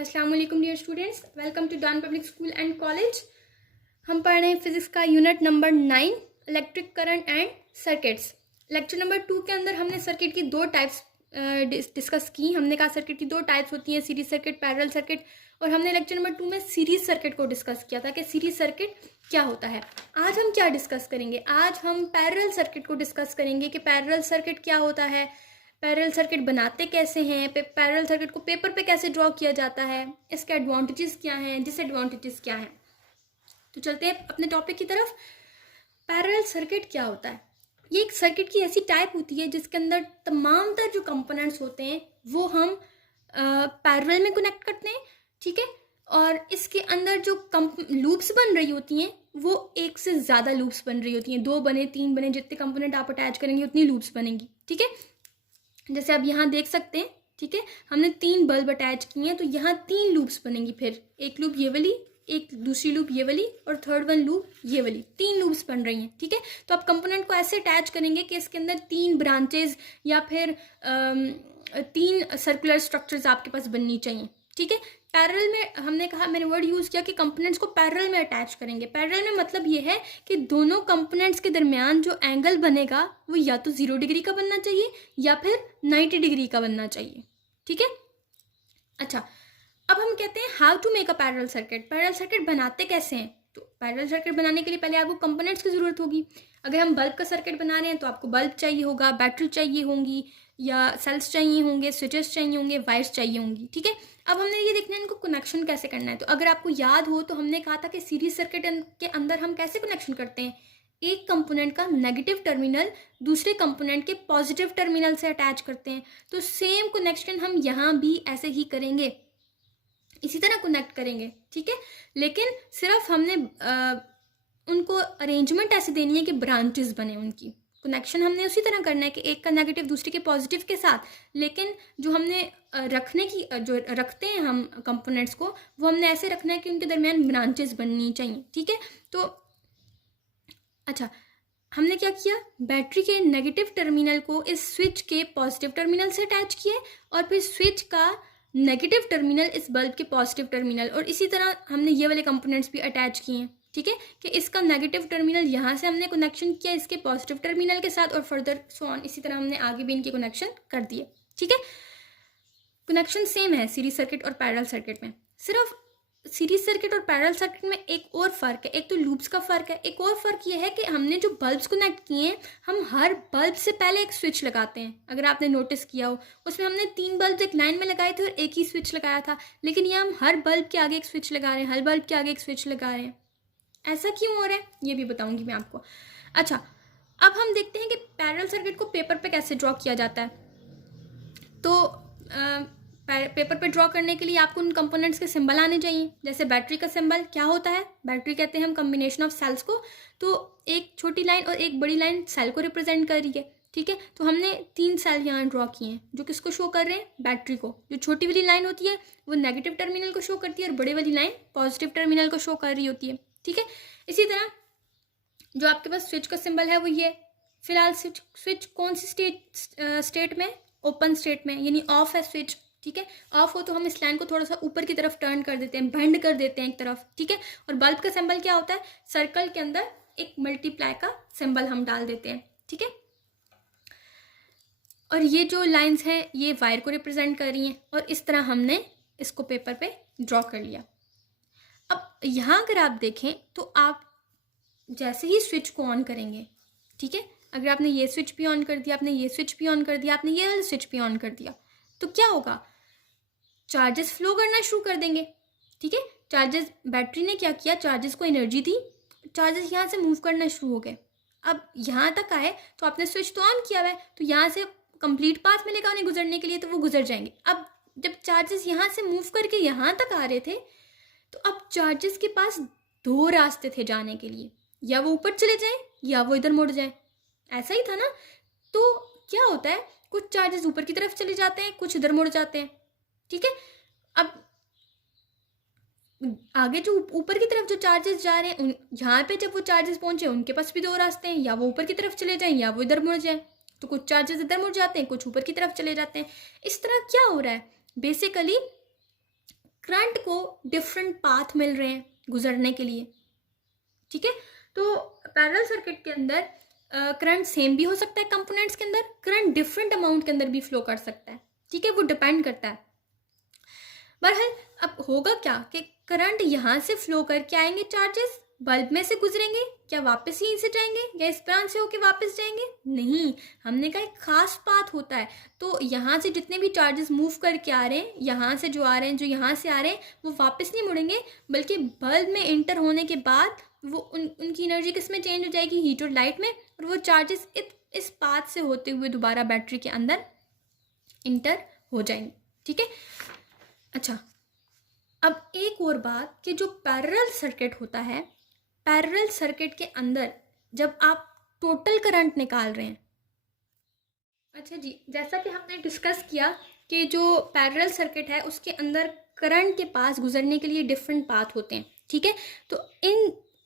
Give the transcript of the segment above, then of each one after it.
अस्सलाम वालेकुम dear students, welcome to Don public school and college. हम पढ़ रहे हैं फिजिक्स का unit number 9 electric current and circuits. Lecture number 2 के अंदर हमने सर्किट की दो टाइप्स डिस्कस की। हमने कहा सर्किट की दो टाइप्स होती हैं, सीरीज सर्किट, पैरेलल सर्किट। और हमने लेक्चर नंबर 2 में सीरीज सर्किट को डिस्कस किया था कि सीरीज सर्किट क्या होता है। आज हम क्या डिस्कस करेंगे? आज हम पैरेलल सर्किट को डिस्कस करेंगे कि पैरेलल सर्किट क्या होता है, पैरेलल सर्किट बनाते कैसे हैं, पैरेलल सर्किट को पेपर पे कैसे ड्रॉ किया जाता है, इसके एडवांटेजेस क्या हैं, डिसएडवांटेजेस क्या हैं। तो चलते हैं अपने टॉपिक की तरफ। पैरेलल सर्किट क्या होता है? ये एक सर्किट की ऐसी टाइप होती है जिसके अंदर तमाम तर जो कंपोनेंट्स होते हैं वो हम पैरेलल में कनेक्ट करते हैं, ठीक है। और इसके अंदर जो लूप्स बन रही होती हैं वो एक से ज़्यादा लूप्स बन रही होती हैं, 2 बने, 3 बने, जितने कंपोनेंट आप अटैच करेंगे उतनी लूप्स बनेंगी, ठीक है। जैसे आप यहाँ देख सकते हैं, ठीक है, हमने 3 बल्ब अटैच किए हैं तो यहाँ 3 लूप्स बनेंगी। फिर एक लूप ये वाली, एक दूसरी लूप ये वाली और थर्ड वन लूप ये वाली, 3 लूप्स बन रही हैं, ठीक है। तो आप कंपोनेंट को ऐसे अटैच करेंगे कि इसके अंदर 3 ब्रांचेज या फिर 3 सर्कुलर स्ट्रक्चर्स आपके पास बननी चाहिए, ठीक है। पैरेलल में हमने कहा, मैंने वर्ड यूज़ किया कि कंपोनेंट्स को पैरेलल में अटैच करेंगे। पैरेलल में मतलब ये है कि दोनों कंपोनेंट्स के दरमियान जो एंगल बनेगा वो या तो 0 डिग्री का बनना चाहिए या फिर 90 डिग्री का बनना चाहिए, ठीक है। अच्छा, अब हम कहते हैं how to make a parallel circuit. Parallel circuit बनाते कैसे हैं? तो पैरेलल सर्किट बनाने के लिए पहले आपको कंपोनेंट्स की ज़रूरत होगी। अगर हम बल्ब का सर्किट बना रहे हैं तो आपको बल्ब चाहिए होगा, बैटरी चाहिए होंगी, या सेल्स चाहिए होंगे, स्विचेस चाहिए होंगे, वायर्स चाहिए होंगी, ठीक है। अब हमने ये देखना है इनको कनेक्शन कैसे करना है। तो अगर आपको याद हो तो हमने कहा था कि सीरीज सर्किट के अंदर हम कैसे कनेक्शन करते हैं, एक कंपोनेंट का नेगेटिव टर्मिनल दूसरे कंपोनेंट के पॉजिटिव टर्मिनल से अटैच करते हैं। तो सेम कनेक्शन हम यहाँ भी ऐसे ही करेंगे, इसी तरह कनेक्ट करेंगे, ठीक है। लेकिन सिर्फ हमने उनको अरेंजमेंट ऐसे देनी है कि ब्रांचेस बने उनकी। कनेक्शन हमने उसी तरह करना है कि एक का नेगेटिव दूसरे के पॉजिटिव के साथ, लेकिन जो हमने रखने की जो रखते हैं हम कंपोनेंट्स को, वो हमने ऐसे रखना है कि उनके दरमियान ब्रांचेस बननी चाहिए, ठीक है। तो अच्छा, हमने क्या किया, बैटरी के नेगेटिव टर्मिनल को इस स्विच के पॉजिटिव टर्मिनल से अटैच किया और फिर स्विच का नेगेटिव टर्मिनल इस बल्ब के पॉजिटिव टर्मिनल, और इसी तरह हमने ये वाले कंपोनेंट्स भी अटैच किए हैं, ठीक है। कि इसका नेगेटिव टर्मिनल यहाँ से हमने कनेक्शन किया इसके पॉजिटिव टर्मिनल के साथ, और फर्दर सो ऑन, इसी तरह हमने आगे भी इनके कनेक्शन कर दिए, ठीक है। कनेक्शन सेम है सीरीज सर्किट और पैरेलल सर्किट में। सिर्फ सीरीज सर्किट और पैरेलल सर्किट में एक और फ़र्क है, एक तो लूप्स का फ़र्क है, एक और फ़र्क ये है कि हमने जो बल्ब्स कनेक्ट किए हैं, हम हर बल्ब से पहले एक स्विच लगाते हैं। अगर आपने नोटिस किया हो, उसमें हमने 3 बल्ब एक लाइन में लगाए थे और एक ही स्विच लगाया था, लेकिन ये हम हर बल्ब के आगे एक स्विच लगा रहे हैं, हर बल्ब के आगे एक स्विच लगा रहे हैं। ऐसा क्यों हो रहा है ये भी बताऊंगी मैं आपको। अच्छा, अब हम देखते हैं कि पैरेलल सर्किट को पेपर पे कैसे ड्रॉ किया जाता है। तो पेपर पे ड्रॉ करने के लिए आपको उन कंपोनेंट्स के सिंबल आने चाहिए। जैसे बैटरी का सिंबल क्या होता है, बैटरी कहते हैं हम कम्बिनेशन ऑफ सेल्स को। तो एक छोटी लाइन और एक बड़ी लाइन सेल को रिप्रेजेंट कर रही है, ठीक है। तो हमने 3 सेल यहाँ ड्रॉ किए हैं जो किसको शो कर रहे हैं, बैटरी को। जो छोटी वाली लाइन होती है वो नेगेटिव टर्मिनल को शो करती है और बड़ी वाली लाइन पॉजिटिव टर्मिनल को शो कर रही होती है, ठीक है। इसी तरह जो आपके पास स्विच का सिंबल है वो ये। फिलहाल स्विच कौन सी स्टेट में, ओपन स्टेट में, यानी ऑफ है स्विच, ठीक है। ऑफ हो तो हम इस लाइन को थोड़ा सा ऊपर की तरफ टर्न कर देते हैं, बेंड कर देते हैं एक तरफ, ठीक है। और बल्ब का सिंबल क्या होता है, सर्कल के अंदर एक मल्टीप्लाई का सिंबल हम डाल देते हैं, ठीक है। और ये जो लाइंस हैं ये वायर को रिप्रेजेंट कर रही हैं, और इस तरह हमने इसको पेपर पे ड्रॉ कर लिया। अब यहाँ अगर आप देखें तो आप जैसे ही स्विच को ऑन करेंगे, ठीक है, अगर आपने ये स्विच भी ऑन कर दिया, आपने ये स्विच भी ऑन कर दिया, आपने ये वाला स्विच भी ऑन कर दिया, तो क्या होगा, चार्जेस फ्लो करना शुरू कर देंगे, ठीक है। चार्जेस, बैटरी ने क्या किया, चार्जेस को एनर्जी दी, चार्जेस यहाँ से मूव करना शुरू हो गए। अब यहाँ तक आए तो आपने स्विच तो ऑन किया हुआ है, तो यहाँ से कंप्लीट पाथ मिलेगा उन्हें गुजरने के लिए, तो वो गुजर जाएंगे। अब जब चार्जेस यहाँ से मूव करके यहाँ तक आ रहे थे, तो अब चार्जेस के पास 2 रास्ते थे जाने के लिए, या वो ऊपर चले जाएं या वो इधर मुड़ जाएं, ऐसा ही था ना। तो क्या होता है, कुछ चार्जेस ऊपर की तरफ चले जाते हैं, कुछ इधर मुड़ जाते हैं, ठीक है। अब आगे जो ऊपर की तरफ जो चार्जेस जा रहे हैं, यहाँ पे जब वो चार्जेस पहुंचे उनके पास भी 2 रास्ते हैं, या वो ऊपर की तरफ चले जाएं या वो इधर मुड़ जाएं। तो कुछ चार्जेस इधर मुड़ जाते हैं, कुछ ऊपर की तरफ चले जाते हैं। इस तरह क्या हो रहा है, बेसिकली करंट को डिफरेंट पाथ मिल रहे हैं गुजरने के लिए, ठीक है। तो पैरेलल सर्किट के अंदर करंट सेम भी हो सकता है, कंपोनेंट्स के अंदर करंट डिफरेंट अमाउंट के अंदर भी फ्लो कर सकता है, ठीक है, वो डिपेंड करता है। बहरहाल अब होगा क्या कि करंट यहाँ से फ्लो करके आएंगे, चार्जेस बल्ब में से गुजरेंगे, क्या वापस यहीं से जाएंगे या इस ब्रांच से होके वापस जाएंगे? नहीं, हमने कहा एक खास पाथ होता है। तो यहाँ से जितने भी चार्जेस मूव करके आ रहे हैं, यहाँ से जो आ रहे हैं, जो यहाँ से आ रहे हैं, वो वापस नहीं मुड़ेंगे, बल्कि बल्ब में इंटर होने के बाद वो उनकी एनर्जी किस में चेंज हो जाएगी, हीट और लाइट में, और वो चार्जेस इस पाथ से होते हुए दोबारा बैटरी के अंदर इंटर हो जाएंगे, ठीक है। अच्छा, अब एक और बात कि जो पैरेलल सर्किट होता है, पैरेलल सर्किट के अंदर जब आप टोटल करंट निकाल रहे हैं, अच्छा जी, जैसा कि हमने डिस्कस किया कि जो पैरेलल सर्किट है उसके अंदर करंट के पास गुजरने के लिए डिफरेंट पाथ होते हैं, ठीक है। तो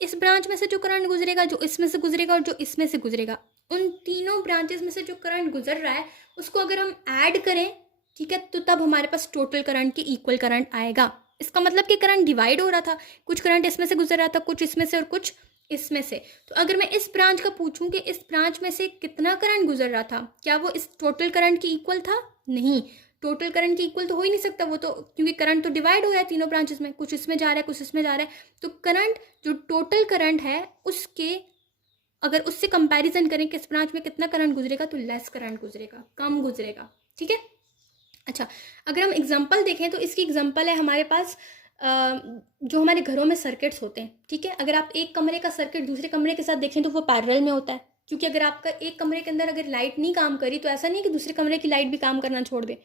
इस ब्रांच में से जो करंट गुजरेगा, जो इसमें से गुजरेगा और जो इसमें से गुजरेगा, उन तीनों ब्रांचेस में से जो करंट गुजर रहा है उसको अगर हम ऐड करें, ठीक है, तो तब हमारे पास टोटल करंट के इक्वल करंट आएगा। इसका मतलब कि करंट डिवाइड हो रहा था, कुछ करंट इसमें से गुजर रहा था, कुछ इसमें से और कुछ इसमें से। तो अगर मैं इस ब्रांच का पूछूं कि इस ब्रांच में से कितना करंट गुजर रहा था, क्या वो इस टोटल करंट के इक्वल था? नहीं, टोटल करंट के इक्वल तो हो ही नहीं सकता वो, तो क्योंकि करंट तो डिवाइड हो रहा है तीनों ब्रांचेस में, कुछ इसमें जा रहा है, कुछ इसमें जा रहा है। तो करंट, जो टोटल करंट है उसके अगर उससे कंपैरिजन करें कि इस ब्रांच में कितना करंट गुजरेगा, तो लेस करंट गुजरेगा, कम गुजरेगा, ठीक है। अच्छा, अगर हम एग्जांपल देखें तो इसकी एग्जांपल है हमारे पास जो हमारे घरों में सर्किट्स होते हैं, ठीक है। अगर आप एक कमरे का सर्किट दूसरे कमरे के साथ देखें तो वो पैरेलल में होता है, क्योंकि अगर आपका एक कमरे के अंदर अगर लाइट नहीं काम करी तो ऐसा नहीं है कि दूसरे कमरे की लाइट भी काम करना छोड़ दे,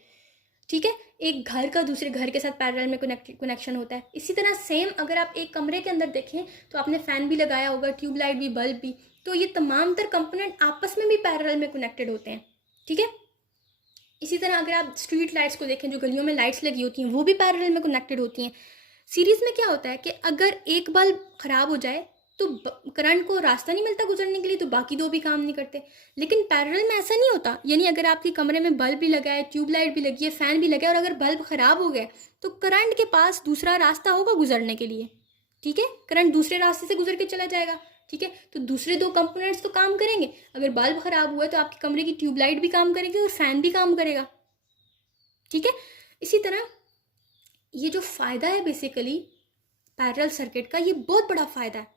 ठीक है। एक घर का दूसरे घर के साथ पैरेलल में कनेक्शन होता है। इसी तरह सेम अगर आप एक कमरे के अंदर देखें तो आपने फैन भी लगाया होगा, ट्यूबलाइट भी, बल्ब भी, तो ये तमाम तर कंपोनेंट आपस में भी पैरेलल में कनेक्टेड होते हैं, ठीक है। इसी तरह अगर आप स्ट्रीट लाइट्स को देखें, जो गलियों में लाइट्स लगी होती हैं, वो भी पैरेलल में कनेक्टेड होती हैं। सीरीज में क्या होता है कि अगर एक बल्ब खराब हो जाए तो करंट को रास्ता नहीं मिलता गुजरने के लिए, तो बाकी दो भी काम नहीं करते। लेकिन पैरेलल में ऐसा नहीं होता, यानी अगर आपके कमरे में बल्ब भी लगा है, ट्यूबलाइट भी लगी है, फैन भी लगा है, और अगर बल्ब खराब हो गया तो करंट के पास दूसरा रास्ता होगा गुजरने के लिए, ठीक है। करंट दूसरे रास्ते से गुजर के चला जाएगा, ठीक है। तो दूसरे दो कंपोनेंट्स तो काम करेंगे। अगर बल्ब खराब हुआ है तो आपके कमरे की ट्यूबलाइट भी काम करेगी और फैन भी काम करेगा, ठीक है। इसी तरह ये जो फ़ायदा है बेसिकली पैरेलल सर्किट का, ये बहुत बड़ा फ़ायदा है,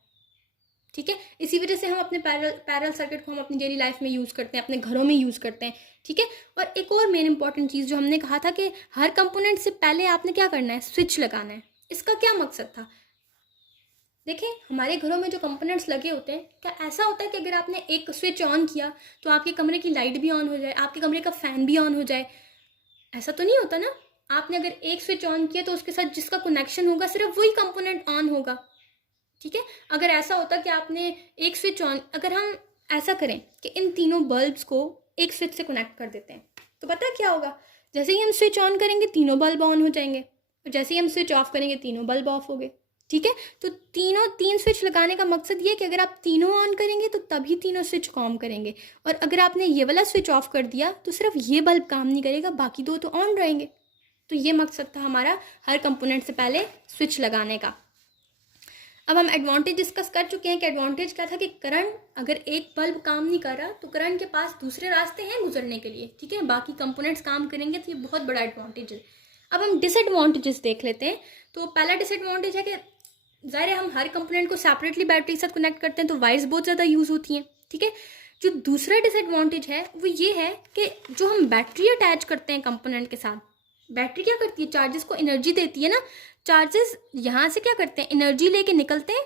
ठीक है। इसी वजह से हम अपने पैरेलल सर्किट को हम अपनी डेली लाइफ में यूज़ करते हैं, अपने घरों में यूज़ करते हैं, ठीक है। और एक और मेन इंपॉर्टेंट चीज़ जो हमने कहा था कि हर कंपोनेंट से पहले आपने क्या करना है, स्विच लगाना है। इसका क्या मकसद था? देखें, हमारे घरों में जो कंपोनेंट्स लगे होते हैं, क्या ऐसा होता है कि अगर आपने एक स्विच ऑन किया तो आपके कमरे की लाइट भी ऑन हो जाए, आपके कमरे का फ़ैन भी ऑन हो जाए? ऐसा तो नहीं होता ना। आपने अगर एक स्विच ऑन किया तो उसके साथ जिसका कनेक्शन होगा सिर्फ वही कंपोनेंट ऑन होगा, ठीक है। अगर ऐसा होता कि आपने एक स्विच ऑन, अगर हम ऐसा करें कि इन तीनों बल्ब्स को एक स्विच से कनेक्ट कर देते हैं, तो पता है क्या होगा? जैसे ही हम स्विच ऑन करेंगे तीनों बल्ब ऑन हो जाएंगे, और जैसे ही हम स्विच ऑफ करेंगे तीनों बल्ब ऑफ हो गए, ठीक है। तो तीन स्विच लगाने का मकसद ये है कि अगर आप तीनों ऑन करेंगे तो तभी तीनों स्विच काम करेंगे, और अगर आपने ये वाला स्विच ऑफ कर दिया तो सिर्फ ये बल्ब काम नहीं करेगा, बाकी दो तो ऑन रहेंगे। तो ये मकसद था हमारा हर कंपोनेंट से पहले स्विच लगाने का। अब हम एडवांटेज डिस्कस कर चुके हैं कि एडवांटेज क्या था कि करंट, अगर एक बल्ब काम नहीं कर रहा तो करंट के पास दूसरे रास्ते हैं गुजरने के लिए, ठीक है, बाकी कंपोनेंट्स काम करेंगे, तो ये बहुत बड़ा एडवांटेज है। अब हम डिसएडवांटेजेस देख लेते हैं। तो पहला डिसएडवांटेज है कि ज़ाहिर है हम हर कंपोनेंट को सेपरेटली बैटरी के साथ कनेक्ट करते हैं तो वायर्स बहुत ज़्यादा यूज़ होती हैं, ठीक है। जो दूसरा डिसएडवांटेज है वो ये है कि जो हम बैटरी अटैच करते हैं कंपोनेंट के साथ, बैटरी क्या करती है, चार्जेस को एनर्जी देती है ना। चार्जेस यहाँ से क्या करते हैं, एनर्जी लेके निकलते हैं।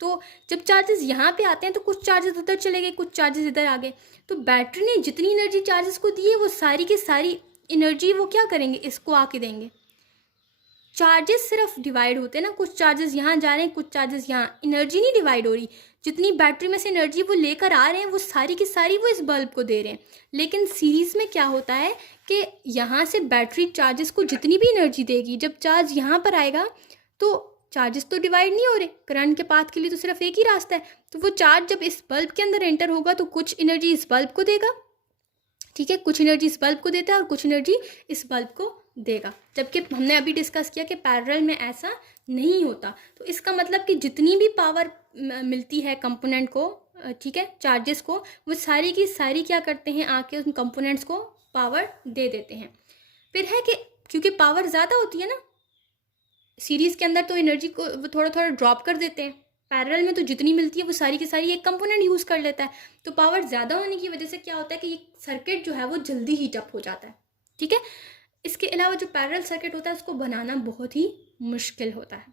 तो जब चार्जेस यहाँ पे आते हैं तो कुछ चार्जेस उधर चले गए, कुछ चार्जेस इधर आ गए। तो बैटरी ने जितनी एनर्जी चार्जेस को दी है वो सारी की सारी एनर्जी वो क्या करेंगे, इसको आके देंगे। चार्जेस सिर्फ डिवाइड होते हैं ना, कुछ चार्जेस यहाँ जा रहे हैं, कुछ चार्जेस यहाँ, एनर्जी नहीं डिवाइड हो रही। जितनी बैटरी में से एनर्जी वो लेकर आ रहे हैं वो सारी की सारी वो इस बल्ब को दे रहे हैं। लेकिन सीरीज़ में क्या होता है कि यहाँ से बैटरी चार्जेस को जितनी भी एनर्जी देगी, जब चार्ज यहाँ पर आएगा तो चार्जेस तो डिवाइड नहीं हो रहे, करंट के पाथ के लिए तो सिर्फ एक ही रास्ता है। तो वो चार्ज जब इस बल्ब के अंदर एंटर होगा तो कुछ एनर्जी इस बल्ब को देगा, ठीक है, कुछ एनर्जी इस बल्ब को देता है और कुछ एनर्जी इस बल्ब को देगा, जबकि हमने अभी डिस्कस किया कि पैरेलल में ऐसा नहीं होता। तो इसका मतलब कि जितनी भी पावर मिलती है कंपोनेंट को, ठीक है, चार्जेस को, वो सारी की सारी क्या करते हैं, आके उन कंपोनेंट्स को पावर दे देते हैं। फिर है कि क्योंकि पावर ज़्यादा होती है ना सीरीज़ के अंदर, तो एनर्जी को वो थोड़ा थोड़ा ड्रॉप कर देते हैं। पैरेलल में तो जितनी मिलती है वो सारी की सारी एक कंपोनेंट यूज़ कर लेता है। तो पावर ज़्यादा होने की वजह से क्या होता है कि ये सर्किट जो है वो जल्दी हीट अप हो जाता है, ठीक है। इसके अलावा जो पैरेलल सर्किट होता है उसको बनाना बहुत ही मुश्किल होता है।